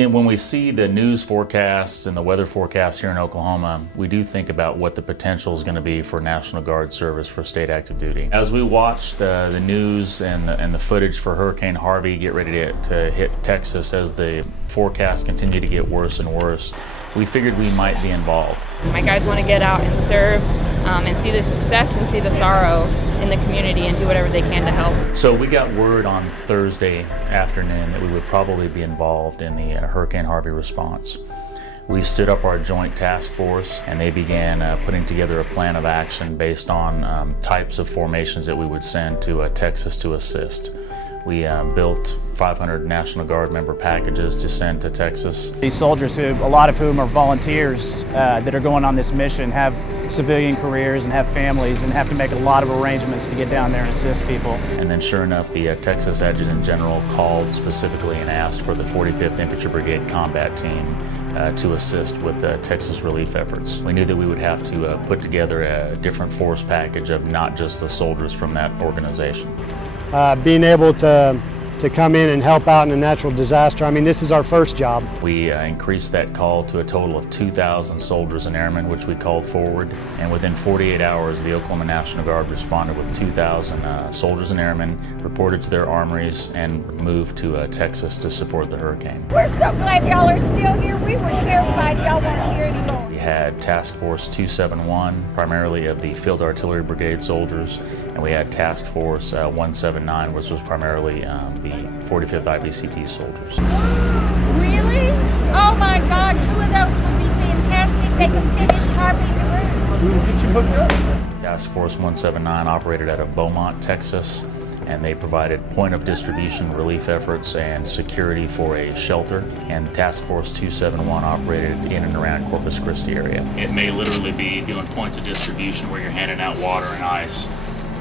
And when we see the news forecasts and the weather forecasts here in Oklahoma, we do think about what the potential is going to be for National Guard service for state active duty. As we watched the news and the footage for Hurricane Harvey get ready to hit Texas, as the forecasts continue to get worse and worse, we figured we might be involved. My guys want to get out and serve and see the success and see the sorrow in the community and do whatever they can to help. So we got word on Thursday afternoon that we would probably be involved in the Hurricane Harvey response. We stood up our joint task force and they began putting together a plan of action based on types of formations that we would send to Texas to assist. We built 500 National Guard member packages to send to Texas. These soldiers, a lot of whom are volunteers that are going on this mission, have civilian careers and have families and have to make a lot of arrangements to get down there and assist people. And then sure enough, the Texas Adjutant General called specifically and asked for the 45th Infantry Brigade combat team to assist with the Texas relief efforts. We knew that we would have to put together a different force package of not just the soldiers from that organization. Being able to come in and help out in a natural disaster. I mean, this is our first job. We increased that call to a total of 2,000 soldiers and airmen, which we called forward. And within 48 hours, the Oklahoma National Guard responded with 2,000 soldiers and airmen, reported to their armories, and moved to Texas to support the hurricane. We're so glad y'all are still here. We were terrified y'all weren't here anymore. We had Task Force 271, primarily of the Field Artillery Brigade soldiers, and we had Task Force 179, which was primarily the 45th IBCT soldiers. Really? Oh my God, 2 of those would be fantastic. They can finish carving the room. We will get you hooked up. Task Force 179 operated out of Beaumont, Texas, and they provided point of distribution relief efforts and security for a shelter. And Task Force 271 operated in and around Corpus Christi area. It may literally be doing points of distribution where you're handing out water and ice,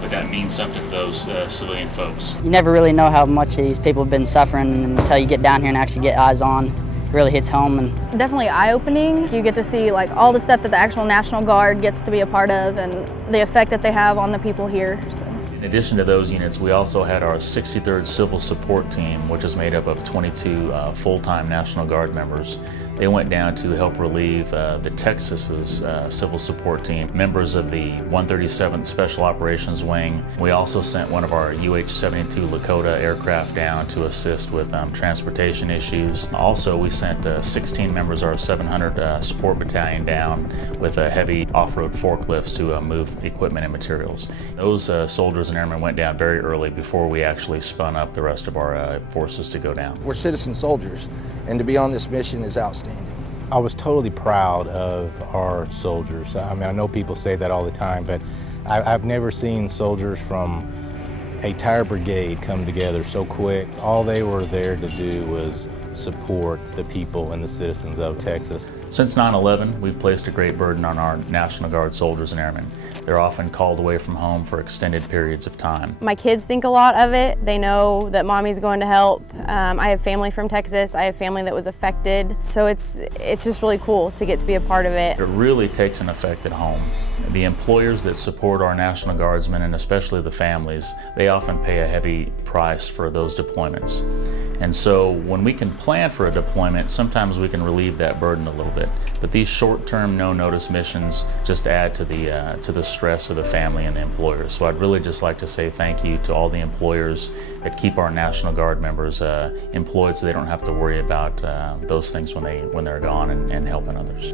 but that means something to those civilian folks. You never really know how much these people have been suffering until you get down here and actually get eyes on. It really hits home. And definitely eye-opening. You get to see like all the stuff that the actual National Guard gets to be a part of and the effect that they have on the people here. So. In addition to those units, we also had our 63rd Civil Support Team, which is made up of 22 full-time National Guard members. They went down to help relieve the Texas's Civil Support Team, members of the 137th Special Operations Wing. We also sent one of our UH-72 Lakota aircraft down to assist with transportation issues. Also, we sent 16 members of our 700 Support Battalion down with heavy off-road forklifts to move equipment and materials. Those soldiers and airmen went down very early before we actually spun up the rest of our forces to go down. We're citizen soldiers, and to be on this mission is outstanding. I was totally proud of our soldiers. I mean, I know people say that all the time, but I've never seen soldiers from a entire brigade come together so quick. All they were there to do was support the people and the citizens of Texas. Since 9/11, we've placed a great burden on our National Guard soldiers and airmen. They're often called away from home for extended periods of time. My kids think a lot of it. They know that mommy's going to help. I have family from Texas. I have family that was affected. So it's just really cool to get to be a part of it. It really takes an effect at home. The employers that support our National Guardsmen, and especially the families, they often pay a heavy price for those deployments. And so when we can plan for a deployment, sometimes we can relieve that burden a little bit. But these short-term, no-notice missions just add to the stress of the family and the employers. So I'd really just like to say thank you to all the employers that keep our National Guard members employed so they don't have to worry about those things when they're gone and helping others.